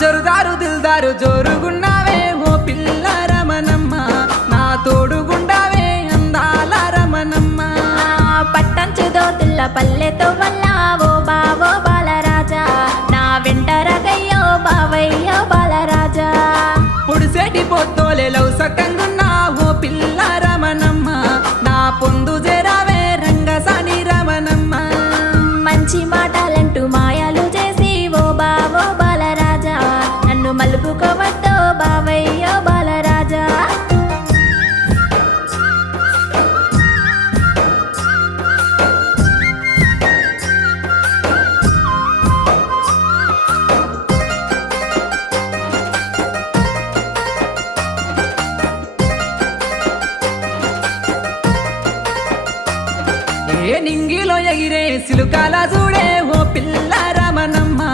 జరుదారు దిల్దారు జోరుగున్నావే ఓ పిల్ల రమణమ్మ, నా తోడుగుండావే అందాల రమణమ్మ. పట్టంచు దోతుల్ల పల్లెతో వల్ల ఓ బావో బాలరాజా, నా వెంట రగయ్యో బావయ్యో బాలరాజా. పొడిసేటి పొత్తోలే లవ్ సక్కంగున్నా ఓ పిల్ల రమణమ్మ, నా పొందు జరావే రంగసాని రమణమ్మ. మంచి మాటలంటూ మాయాలు చేసి ఓ బావో బాలరాజా, నన్ను మలుపుకోవద్దో బావయ్యో బాలరాజా. ఏ నింగిలో ఎగిరే సిలుకాల చూడ